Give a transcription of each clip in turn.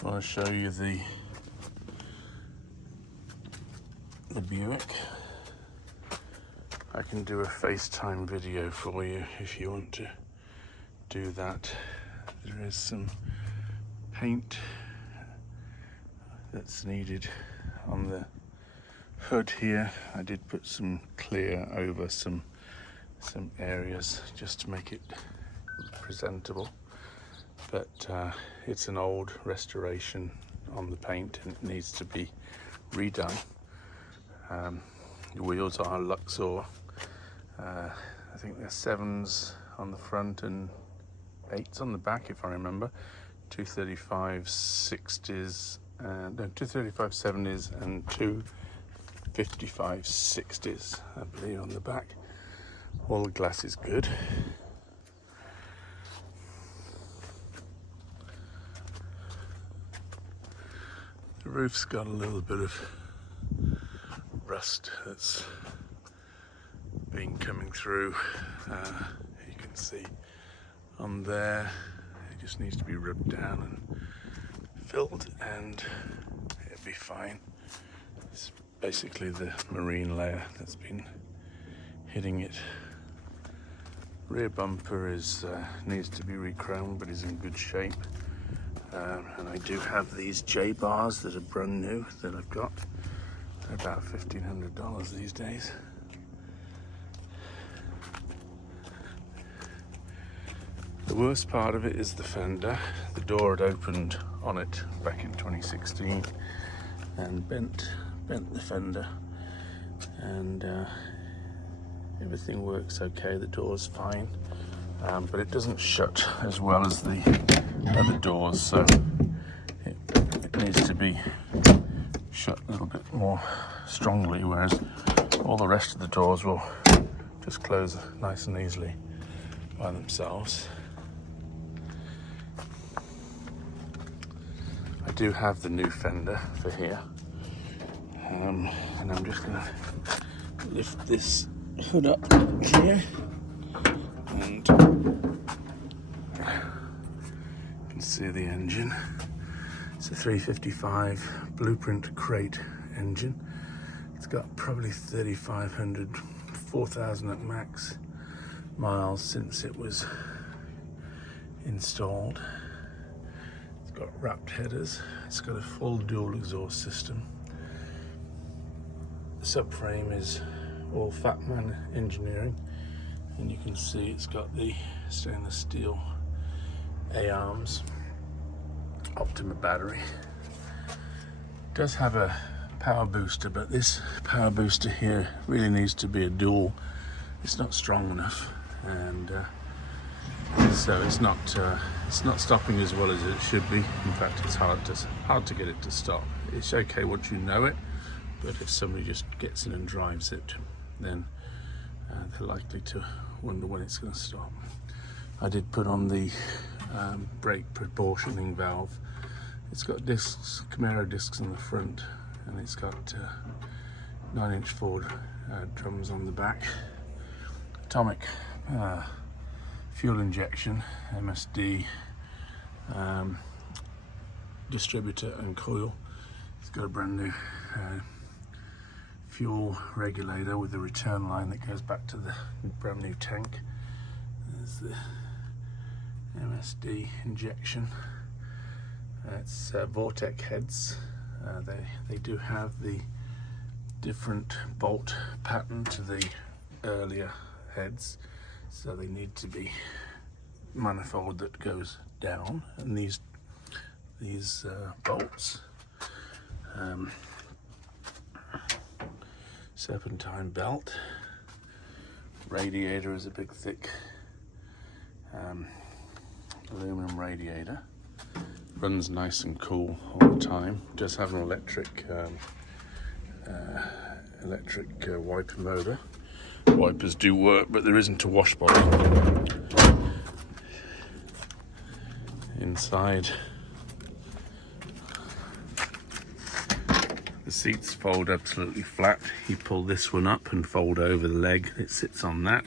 Just want to show you the Buick. I can do a FaceTime video for you if you want to do that. There is some paint that's needed on the hood here. I did put some clear over some areas just to make it presentable, but it's an old restoration on the paint and it needs to be redone. The wheels are Luxor. I think they're 7s on the front and 8s on the back, if I remember. 235 60s, no, 235 70s and 255 60s, I believe, on the back. All the glass is good. The roof's got a little bit of rust that's been coming through. You can see on there, it just needs to be rubbed down and filled and it'll be fine. It's basically the marine layer that's been hitting it. Rear bumper is needs to be re-chromed, but is in good shape. And I do have these J bars that are brand new that I've got. They're about $1,500 these days. The worst part of it is the fender. The door had opened on it back in 2016 and bent the fender, and everything works okay. The door's fine, but it doesn't shut as well as the other doors, so it needs to be shut a little bit more strongly, whereas all the rest of the doors will just close nice and easily by themselves. I do have the new fender for here, and I'm just going to lift this hood up here, and you can see the engine. It's a 355 Blueprint crate engine. It's got probably 3,500, 4,000 at max miles since it was installed. It's got wrapped headers. It's got a full dual exhaust system. The subframe is all FatMan engineering, and you can see it's got the stainless steel A-arms, Optima battery. It does have a power booster, but this power booster here really needs to be a dual. It's not strong enough, and so it's not stopping as well as it should be. In fact, it's hard to get it to stop. It's okay once you know it, but if somebody just gets in and drives it, then they're likely to wonder when it's going to stop. I did put on the brake proportioning valve. It's got discs, Camaro discs on the front, and it's got 9-inch Ford drums on the back. Atomic fuel injection, MSD Distributor and coil. It's got a brand new fuel regulator with a return line that goes back to the brand new tank. There's the MSD injection. It's Vortec heads. They do have the different bolt pattern to the earlier heads, so they need to be manifold that goes down, and these bolts, serpentine belt. Radiator is a big thick aluminum radiator. Runs nice and cool all the time. Does have an electric wiper motor. Wipers do work, but there isn't a wash body. Inside, the seats fold absolutely flat. You pull this one up and fold over the leg, it sits on that,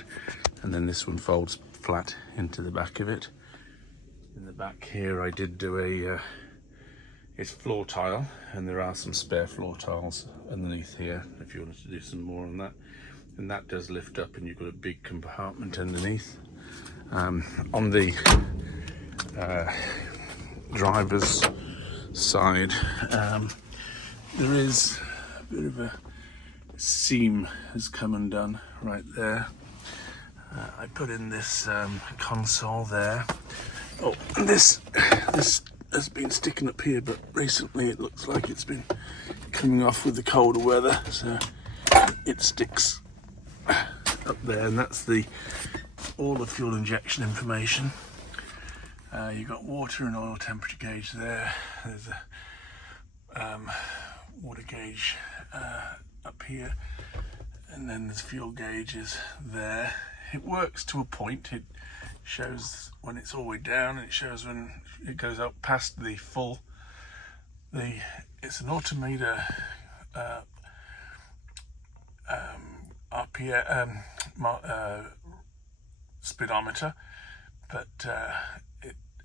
and then this one folds flat into the back of it. In the back here, I did do a It's floor tile, and there are some spare floor tiles underneath here if you wanted to do some more on that. And that does lift up, and you've got a big compartment underneath. On the driver's side, there is a bit of a seam has come undone right there. I put in this console there. Oh, this has been sticking up here, but recently it looks like it's been coming off with the colder weather, so it sticks up there, and that's all the fuel injection information. You've got water and oil temperature gauge there. There's a water gauge up here, and then there's fuel gauges there. It works to a point. It shows when it's all the way down, and it shows when it goes up past the full. It's an altimeter RPM speedometer, but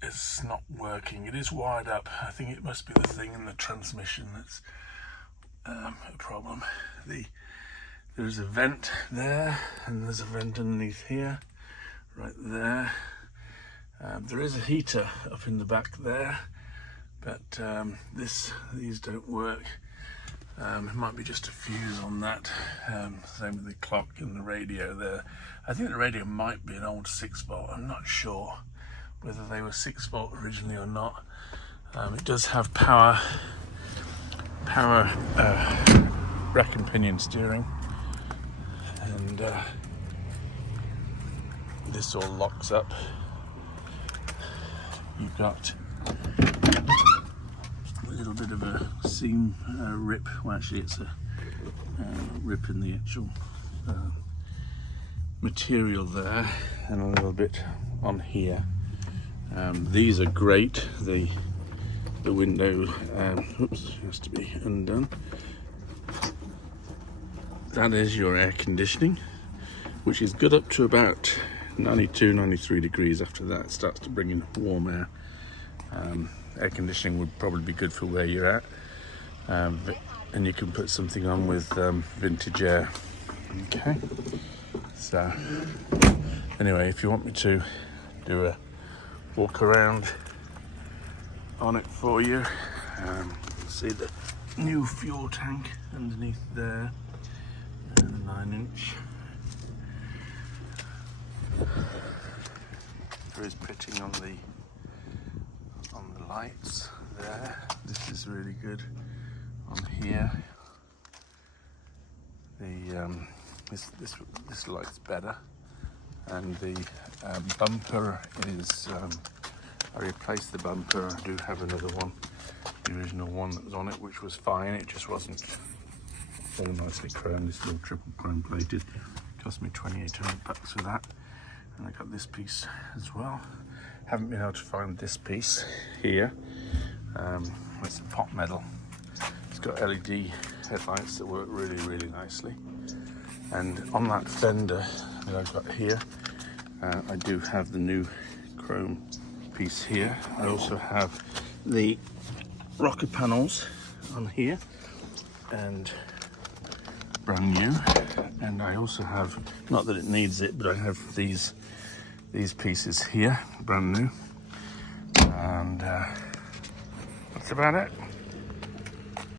it's not working. It is wired up. I think it must be the thing in the transmission that's a problem. There's a vent there, and there's a vent underneath here, right there. There is a heater up in the back there, but these don't work. It might be just a fuse on that. Same with the clock and the radio there. I think the radio might be an old 6-volt. I'm not sure whether they were 6-volt originally or not. It does have power rack and pinion steering, and this all locks up. You've got a little bit of a seam rip. Well, actually it's a rip in the actual material there, and a little bit on here. These are great. The window has to be undone. That is your air conditioning, which is good up to about 92, 93 degrees. After that it starts to bring in warm air. Air conditioning would probably be good for where you're at, and you can put something on with vintage air. Okay, so anyway, if you want me to do a walk around on it for you, see the new fuel tank underneath there, and a 9-inch. There is pitting on the lights there. This is really good on here. This light's better, and the bumper is. I replaced the bumper. I do have another one, the original one that was on it, which was fine. It just wasn't all nicely chromed. This little triple chrome plated. Cost me $2,800 for that. And I got this piece as well. Haven't been able to find this piece here. It's a pot metal. It's got LED headlights that work really, really nicely. And on that fender that I've got here, I do have the new chrome piece here. I also have the rocker panels on here, and brand new. And I also have, not that it needs it, but I have these pieces here, brand new. And that's about it.